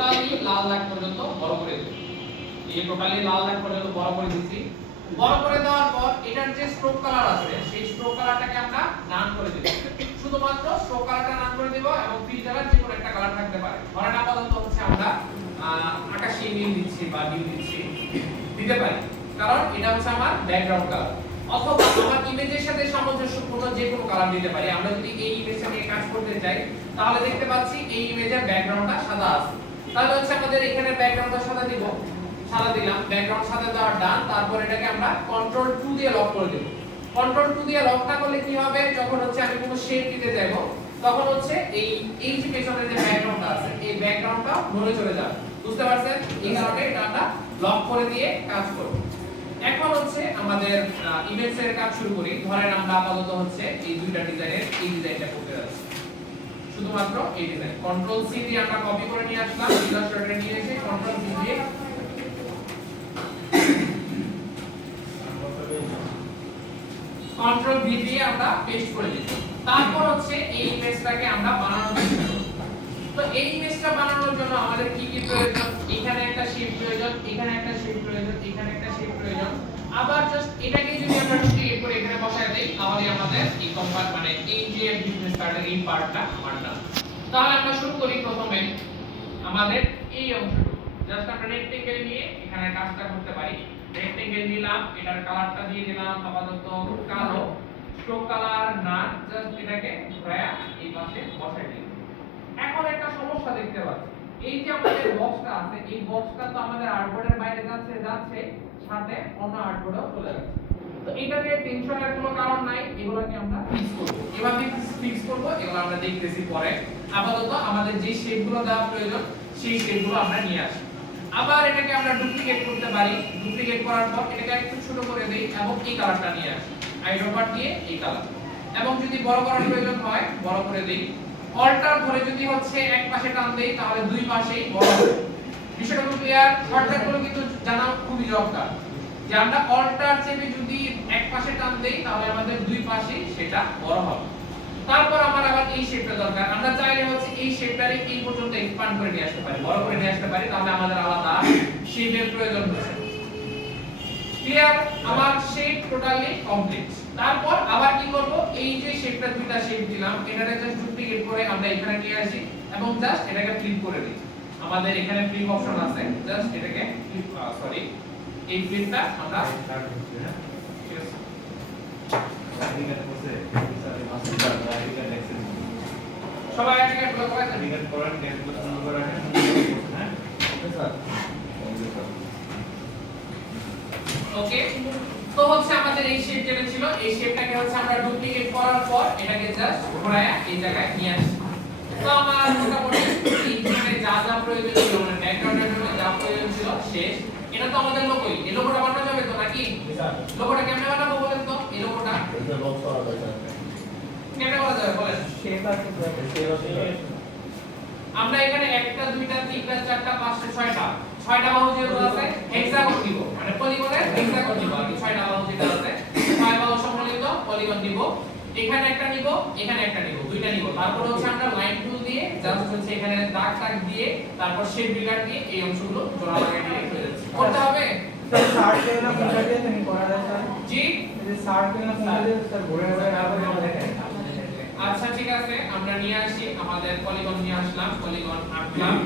Totally লাল দাগ পর্যন্ত বড় করে দেব। এই টোটালি লাল দাগ পর্যন্ত বড় করে দিচ্ছি। বড় করে দেওয়ার পর এটার যে স্ট্রোক কালার আছে সেই স্ট্রোক কালারটাকে আমরা নান করে দেব। শুধুমাত্র স্ট্রোক কালারটা নান করে দেব এবং ফিল কালার যে কোনো একটা কালার থাকতে পারে। ধরেন আপাতত হচ্ছে আমরা আকাশী নীল দিচ্ছি বা নীল দিচ্ছি, দিতে পারি, কারণ এটা হচ্ছে আমার ব্যাকগ্রাউন্ড কালার। অথবা আমার ইমেজের সাথে সামঞ্জস্যপূর্ণ যে কোনো কালার দিতে পারি। আমরা যদি এই ইমেজটা নিয়ে কাজ করতে চাই তাহলে দেখতে পাচ্ছি এই ইমেজের ব্যাকগ্রাউন্ডটা সাদা আছে, তাহলে হচ্ছে আমাদের এখানে ব্যাকগ্রাউন্ডটা সাদা দিব। সাদা দিলাম, ব্যাকগ্রাউন্ড সাদা দেওয়ার ডান। তারপর এটাকে আমরা কন্ট্রোল 2 দিয়ে লক করে দেব। কন্ট্রোল 2 দিয়ে লক না করলে কি হবে, যখন হচ্ছে আমি কোনো শেপ দিতে যাব তখন হচ্ছে এই যে পেছনে যে ব্যাকগ্রাউন্ডটা আছে এই ব্যাকগ্রাউন্ডটা নড়ে চলে যাবে। বুঝতে পারছেন? এই কারণে এটা আমরা লক করে দিয়ে কাজ করব। এখন হচ্ছে আমাদের ইমেজের কাজ শুরু করি। ধরেন আমরা আপাতত হচ্ছে এই দুইটা ডিজাইনের এই ডিজাইনটা করতে যাচ্ছি, শুধুমাত্র এই ডিজাইন। কন্ট্রোল সি দিয়ে আমরা কপি করে নিয়ে আসলাম, ইলাস্ট্রেটরে নিয়ে এসে কন্ট্রোল ভি দিয়ে আমরা পেস্ট করে দিচ্ছি। তারপর হচ্ছে এই ইমেজটাকে আমরা বানানোর চেষ্টা করব। তো এই ইমেজটা বানানোর জন্য আমাদের কি কি প্রয়োজন? এখানে একটা শেপ প্রয়োজন, এখানে একটা শেপ প্রয়োজন, এখানে একটা শেপ প্রয়োজন। আবার জাস্ট এটাকে যদি আমরা ডুপ্লিকেট করে এখানে বসায় দেই তাহলে আমাদের এই কম্পার্ট মানে এই যে বিজনেস কার্ডের এই পার্টটা আমার না। তাহলে আমরা শুরু করি প্রথমে আমাদের এই অংশটুকু। জাস্ট আমরা রেক্টেঙ্গেল নিয়ে এখানে কাজটা করতে পারি। রেক্টেঙ্গেল নিলাম, এটার কালারটা দিয়ে দিলাম আপাতত কালো, স্ট্রোক কালার না, জাস্ট এটাকে ঘোরায়া এই পাশে বসাই দিই। এখন একটা সমস্যা দেখতে পাচ্ছি, এই যে আমাদের বক্সটা আছে এই বক্সটা তো আমাদের আর্টবোর্ডের বাইরে যাচ্ছে সাথে অন্য আর্টবোর্ডেও চলে যাচ্ছে। তো এটাকে টেনশনের কোনো কারণ নাই, এগুলোকে আমরা ফিক্স করব। এভাবে ফিক্স করব, এগুলো আমরা দেখতেছি পরে। আপাতত আমাদের যে শেপগুলো দেওয়া প্রয়োজন সেই শেপগুলো আমরা নিয়ে আসি। আবার এটাকে আমরা ডুপ্লিকেট করতে পারি। ডুপ্লিকেট করার পর এটাকে একটু ছোট করে দেই এবং এই কালারটা নিয়ে আসি, আইড্রপার দিয়ে এই কালার। এবং যদি বড় করার প্রয়োজন হয় বড় করে দেই। অল্টার ধরে যদি হচ্ছে এক পাশে টান দেই তাহলে দুই পাশেই বড় হবে। বিষয়টা খুব ক্লিয়ার? শর্টকাটগুলো কিন্তু জানা খুবই দরকার যে আমরা অল্টার চেপে যদি এক পাশে টান দেই তাহলে আমাদের দুই পাশেই সেটা বড় হবে। তারপর আমার আবার এই শেপটা দরকার। আমরা চাইলে হচ্ছে এই শেপটারে এই পর্যন্ত এক্সপ্যান্ড করে নিয়ে আসতে পারি, বড় করে নিয়ে আসতে পারি, তাহলে আমাদের আলাদা শেপের প্রয়োজন হচ্ছে। ক্লিয়ার? আমার শেপ টোটালি কমপ্লিট। তারপর আবার কি করব, এই যে শেপটা দুইটা শেপ দিলাম এটাকে জাস্ট ডুপ্লিকেট করে আমরা এখানে নিয়ে আসি এবং জাস্ট এটাকে ফ্লিপ করে দিই। আমাদের এখানে ফ্লিপ অপশন আছে, জাস্ট এটাকে ফ্লিপ সরি এই ফ্লিপটা আমরা ঠিক আছে সবাই এটাকে ফলো করে ডিলিট করেন, নেক্সট বটন করে রাখেন। হ্যাঁ ওকে স্যার, ওকে। তো হচ্ছে আমাদের এই শেপ যেটা ছিল এই শেপটাকে হচ্ছে আমরা ডুপ্লিকেট করার পর এটাকে জাস্ট ঘোরায়া এই জায়গায় নিয়ে আসি। তো আমার মোটামুটি এইখানে যা যা প্রয়োজন ছিল মানে ব্যাকগ্রাউন্ডের জন্য যা প্রয়োজন ছিল শেষ। এটা তো আমাদের লোগোই, এই লোগোটা বানানো যাবে তো নাকি? স্যার লোগোটা কেমনে বানাবো বলেন তো? এই লোগোটা এটা বক্স করা যায় কেমনে করা যাবে বলেন? শেপ আছে, শেপ আছে। আমরা এখানে একটা দুইটা তিনটা চারটা পাঁচটা ছয়টা বাহু যেগুলো আছে হেক্সাগন দিব, মানে পলিগনের হেক্সাগন দিব আর কি। ছয়টা বাহু যেটা আছে ছয় বাহু সম্মিলিত পলিগন দিব। এখানে একটা নিব, এখানে একটা নিব, দুইটা নিব। তারপর হচ্ছে আমরা লাইন টুল দিয়ে জাস্ট হচ্ছে এখানে দাগ টাগ দিয়ে তারপর শেপ বিল্ডার দিয়ে এই অংশগুলো জোড়া লাগিয়ে দিয়ে হয়ে যাচ্ছে। করতে হবে স্যার। শার্ট এর না কোনটা দিয়ে তুমি করা যায় স্যার? জি এই শার্ট এর না কোনটা দিয়ে স্যার ঘুরে ঘুরে তারপরে দেখেন। আচ্ছা ঠিক আছে, আমরা নিয়ে আসি আমাদের পলিগন নিয়ে আসলাম, পলিগন আঁকলাম।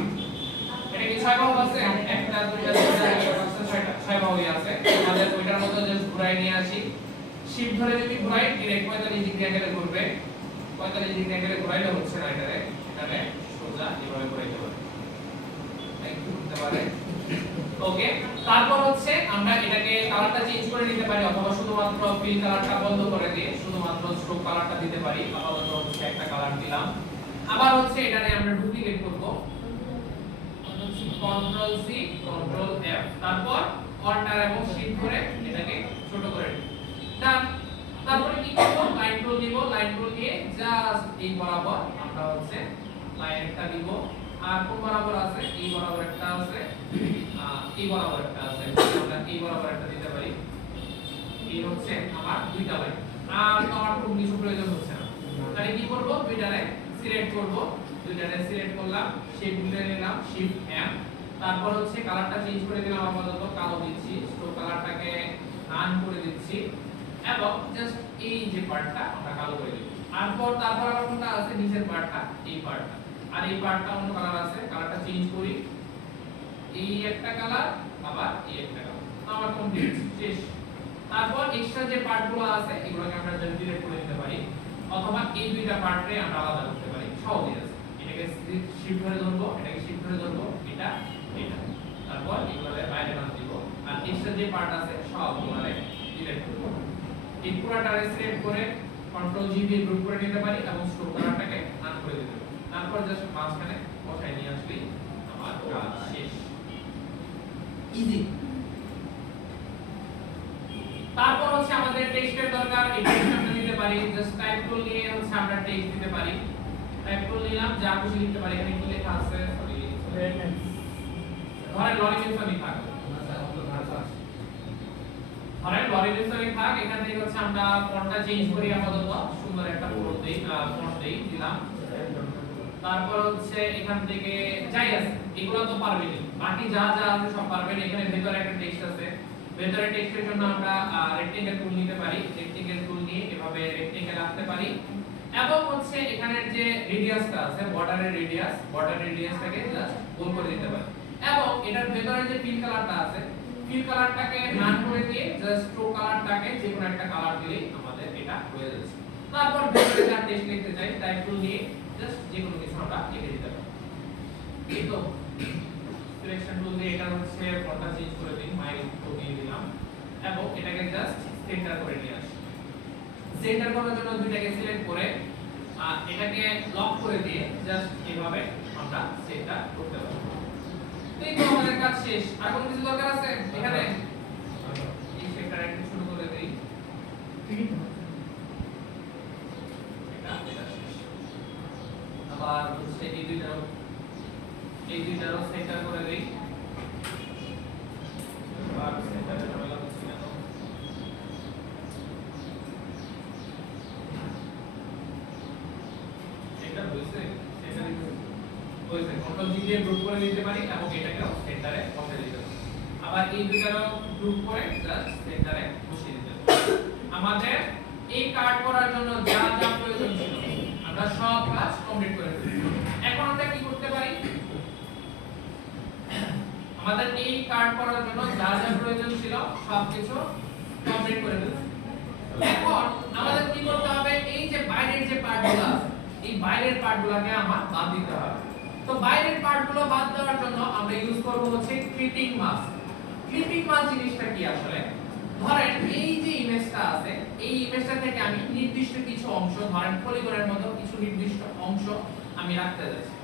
এটা কি ছয় বাহু আছে? একটা দুইটা তিনটা চারটা পাঁচটা ছয়টা, ছয় বাহুই আছে। আমাদের ওইটার মধ্যে জাস্ট ঘুরাই নিয়ে আসি। শিফট ধরে যদি ঘুরাই ডাইরেক্ট 45 ডিগ্রি অ্যাঙ্গেলে ঘুরবে। 45 ডিগ্রি অ্যাঙ্গেলে ঘুরাইলে হচ্ছে না, এটারে সোজা এভাবে ঘুরাইতে পারে, একটু ঘুরতে পারে। ওকে। তারপর হচ্ছে আমরা এটাকে কালারটা চেঞ্জ করে নিতে পারি অথবা শুধুমাত্র ফিল কালারটা বন্ধ করে দিয়ে শুধুমাত্র স্ট্রোক কালারটা দিতে পারি। আপাতত হচ্ছে একটা কালার দিলাম। আবার হচ্ছে এটারে আমরা ডুপ্লিকেট করব, কন্ট্রোল সি কন্ট্রোল এফ, তারপর অল্টার এবং শিফট ধরে এটাকে ছোট করে নিই। ডান। তারপরে কি করব, লাইন টুল নিব, লাইন টুল দিয়ে জাস্ট এই বরাবর আমরা হচ্ছে লাইন একটা দিব। আর কোন বরাবর আছে? এই বরাবর একটা আছে, এই বরাবর একটা আছে, আমরা এই বরাবর একটা দিতে পারি। এই হচ্ছে আমার দুইটা লাইন। আর আমার খুব কিছু প্রয়োজন হচ্ছে না। তাহলে কি করব, দুইটারে সিলেক্ট করব, দুইটারে সিলেক্ট করলাম, শেপ গুলো নিলাম শিফট এম, তারপর হচ্ছে কালারটা চেঞ্জ করে দিলাম, আপাতত কালো দিচ্ছি, স্ট্রোক কালারটাকে নান করে দিচ্ছি এবং জাস্ট এই যে পার্টটা আমরা কালো করে দিই। তারপর আবার কোনটা আছে নিচের পার্টটা, এই পার্টটা, আর এই পার্টটা অন্য কালার আছে, কালারটা চেঞ্জ করি, এই একটা কালার আবার এই একটা কালার, আমার কমপ্লিট শেষ। তারপর এক্সট্রা যে পার্টগুলো আছে এগুলোকে আমরা জাস্ট ডিলিট করে দিতে পারি, অথবা এই দুইটা পার্টকে আমরা আলাদা করতে পারি, সহজে আছে। এটাকে শিফট ধরে ধরবো, এটাকে শিফট ধরে ধরবো, এটা এটা, তারপর এগুলোকে বাইরে বাদ দিব, আর এক্সট্রা যে পার্ট আছে সবগুলোকে ডিলিট করব। এই পুরোটারে সিলেক্ট করে কন্ট্রোল জি দিয়ে গ্রুপ করে নিতে পারি এবং স্ট্রোক কালারটাকে নান করে দিতে পারি। তারপর জাস্ট মাঝখানে বসাই নিয়ে আসলেই আমার কাজ শেষ, ইজি। তারপর হচ্ছে আমাদের টেক্সটের দরকার, এই টেক্সট আমরা দিতে পারি, জাস্ট টাইপ টুল নিয়ে হচ্ছে আমরা টেক্সট দিতে পারি। টাইপ টুল নিলাম, যা খুশি লিখতে পারি। এখানে কি লেখা আছে সরি, ধরেন লরিমিউসনি থাক, ধরেন লরিমিউসনি থাক, এখান থেকে হচ্ছে আমরা ফন্টটা চেঞ্জ করি, আপাতত সুন্দর একটা ফন্ট দেই, ফন্ট দেই দিলাম। তারপর হচ্ছে এখান থেকে যাই আছে এগুলো তো পারবেন, বাকি যা যা আছে সব পারবেন। এখানে ভেতরে একটা টেক্সট আছে, ভেতরে টেক্সটের জন্য আমরা রেক্টেঙ্গেল টুল নিতে পারি, রেক্টেঙ্গেল টুল নিয়ে এভাবে রেক্টেঙ্গেল আঁকতে পারি। এবং হচ্ছে এখানের যে রেডিয়াসটা আছে, বর্ডারের রেডিয়াসটাকে জাস্ট গোল করে দিতে পারি। এবং এটার ভেতরে যে ফিল কালারটা আছে, ফিল কালারটাকে নান করে দিয়ে জাস্ট স্ট্রোক কালারটাকে যে কোনো একটা কালার দিলেই আমাদের এটা হয়ে যাচ্ছে। তারপর ভেতরে যা টেক্সট লিখতে চাই টাইপ টুল নিয়ে জাস্ট যে কোনো কিছু আমরা লিখে দিতে পারি। এই তো সিলেকশন টুল দিয়ে এটা হচ্ছে ফন্টটা চেঞ্জ করে দিই, মাই তো দিয়ে দিলাম এবং এটাকে জাস্ট সেন্টার করে নিয়ে আসি। সেন্টার করার জন্য দুইটাকে সিলেক্ট করে এটাকে লক করে দিয়ে জাস্ট এভাবে আমরা সেন্টার করতে পারি। এই তো আমাদের কাজ শেষ। আর কোনো কিছু দরকার আছে এখানে? এই সেন্টার একটু শুরু করে দেই, ঠিক আছে, এটা শেষ। আবার হচ্ছে এই দুইটারও সেন্টার করে দেই, আর সেন্টারে ঝামেলা হচ্ছে না। সেন্টার হইছে, সেন্টারে হইছে, কন্ট্রোল জি দিয়ে গ্রুপ করে দিতে পারি এবং এটাকেও সেন্টারে বসিয়ে দিতে পারি। আবার এই দুইটারও গ্রুপ করে জাস্ট সেন্টারে বসিয়ে দিতে পারি। আমাদের এই কার্ড করার জন্য যা যা প্রয়োজন ছিল আমরা সব কাজ কমপ্লিট করে ফেলেছি। এখন আমরা কি করতে পারি, আমাদের এই কার্ড করার জন্য যা যা প্রয়োজন ছিল সবকিছু কমপ্লিট করে ফেলেছি। এখন আমাদের কি করতে হবে, এই যে বাইরের যে পার্টগুলো আছে এই বাইরের পার্টগুলোকে আমার বাদ দিতে হবে। তো বাইরের পার্টগুলো বাদ দেওয়ার জন্য আমরা ইউজ করব হচ্ছে ক্লিপিং মাস্ক। ক্লিপিং মাস্ক জিনিসটা কি আসলে, ধরেন এই যে ইমেজটা আছে এই ইমেজটা থেকে আমি নির্দিষ্ট কিছু অংশ, ধরেন পলিগনের মতো কিছু নির্দিষ্ট অংশ আমি রাখতে যাচ্ছি।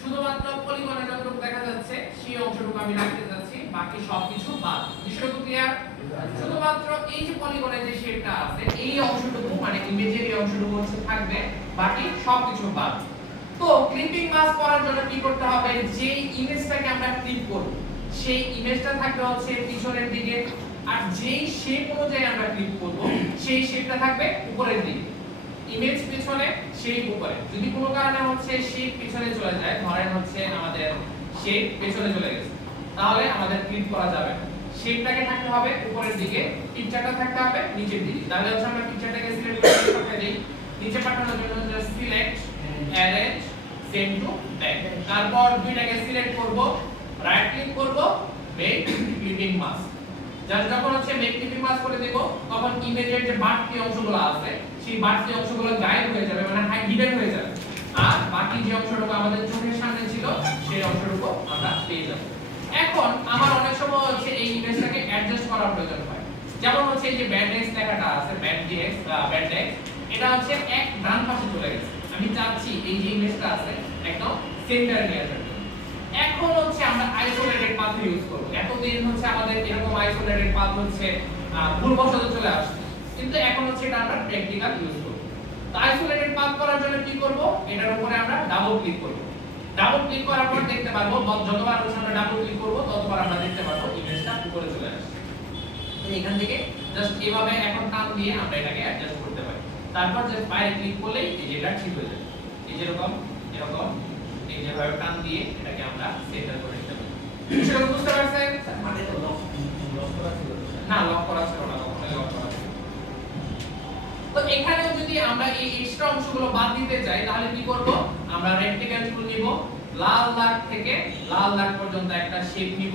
শুধুমাত্র পলিগনে যতটুকু দেখা যাচ্ছে সেই অংশটুকু আমি রাখতে যাচ্ছি, বাকি সবকিছু বাদ। বিষয়টা ক্লিয়ার? শুধুমাত্র এই যে পলিগনে যে শেপটা আছে এই অংশটুকু মানে ইমেজের এই অংশটুকু হচ্ছে থাকবে, বাকি সবকিছু বাদ। তো ক্লিপিং মাস্ক করার জন্য কি করতে হবে, যে ইমেজটাকে আমরা ক্লিপ করব সেই ইমেজটা থাকবে হচ্ছে পিছনের দিকে, আর যেই শেপ অনুযায়ী আমরা ক্লিক করব সেই শেপটা থাকবে উপরের দিকে। ইমেজ পিছনে শেপ উপরে, যদি কোনো কারণে হচ্ছে শেপ পিছনে চলে যায়, ধরেন হচ্ছে আমাদের শেপ পিছনে চলে গেছে, তাহলে আমাদের ক্লিক করা যাবে না। শেপটাকে থাকতে হবে উপরের দিকে, পিকচারটা থাকতে হবে নিচের দিকে। তাহলে হচ্ছে আমরা পিকচারটাকে সিলেক্ট করে পাঠিয়ে দেই, নিচে পাঠানোর জন্য just select arrange send to back. তারপর দুইটাকে সিলেক্ট করব, রাইট ক্লিক করব, মেক ক্লিপিং মাস্ক। যখন হচ্ছে মেক ক্লিপিং মাস্ক করে দেব তখন ইমেজের যে বাড়তি অংশগুলো আছে সেই বাড়তি অংশগুলো গায়েব হয়ে যাবে, মানে হিডেন হয়ে যাবে, আর বাকি যে অংশটুকু আমাদের চোখের সামনে ছিল সেই অংশটুকু আমরা পেয়ে যাব। এখন আমার অনেক সময় হচ্ছে এই ইমেজটাকে অ্যাডজাস্ট করার প্রয়োজন হয়, যেমন হচ্ছে এই যে ব্যান্ডেক্স লেখাটা আছে, ব্যান্ডেক্স এটা হচ্ছে এক ডান পাশে চলে গেছে, আমি চাচ্ছি এই যে ইমেজটা আছে একদম সেন্টারে নিয়ে আসতে। এখন হচ্ছে আমরা আইসোলেটেড পাথ ইউজ করব। এতদিন হচ্ছে আমাদের এরকম আইসোলেটেড পাথ হচ্ছে ভুলবশত চলে আসছে, কিন্তু এখন হচ্ছে এটা আমরা প্র্যাকটিক্যাল ইউজ করব। তো আইসোলেটেড পাথ করার জন্য কি করব, এটার উপরে আমরা ডাবল ক্লিক করব। ডাবল ক্লিক করার পর দেখতে পারবো যতবার হচ্ছে আমরা ডাবল ক্লিক করব ততবার আমরা দেখতে পারবো ইমেজটা উপরে চলে আসছে। তো এখান থেকে জাস্ট এভাবে এখন টান দিয়ে আমরা এটাকে অ্যাডজাস্ট করতে পারি। তারপর জাস্ট বাইরে ক্লিক করলেই এই যেটা ঠিক হয়ে যাবে। এই যেরকম এরকম এই যে ভাবে টান দিয়ে এটাকে আমরা সেন্টার করে নিতে পারি। বিষয়টা বুঝতে পারছেন? মানে তো লক করা ছিল না, লক করা ছিল না, কখনোই লক করা ছিল না। তো এখানেও যদি আমরা এই এক্সট্রা অংশগুলো বাদ দিতে চাই তাহলে কি করব? আমরা রেক্টেঙ্গেল টুল নিব, লাল দাগ থেকে লাল দাগ পর্যন্ত একটা শেপ নিব,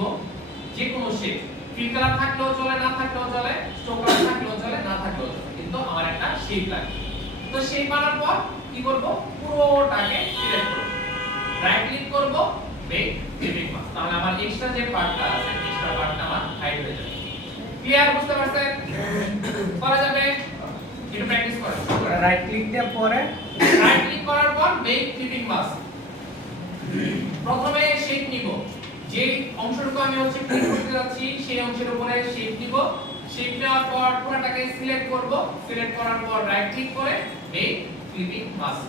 যে কোনো শেপ, ফিল কালার থাকলেও চলে, না থাকলেও চলে, স্ট্রোক কালার থাকলেও চলে, না থাকলেও চলে, কিন্তু আমার একটা শেপ লাগবে। তো শেপ আনার পর কি করব? পুরোটাকে সিলেক্ট করব, রাইট ক্লিক করব, মেক ক্লিপিং মাস্ক, তাহলে আমার এক্সট্রা যে পার্টটা আছে এক্সট্রা পার্টটা আমার হাইড হয়ে যাবে। ক্লিয়ার? বুঝতে পারছেন? করা যাবে? একটু প্র্যাকটিস করেন। রাইট ক্লিক দেওয়ার পরে রাইট ক্লিক করার পর মেক ক্লিপিং মাস্ক, প্রথমে শেপ নিব, যে অংশটুকু আমি হচ্ছে ক্লিক করতে যাচ্ছি সেই অংশের উপরে শেপ নিব, শেপ নেওয়ার পর পুরোটাকে সিলেক্ট করব, সিলেক্ট করার পর রাইট ক্লিক করে মেক ক্লিপিং মাস্ক।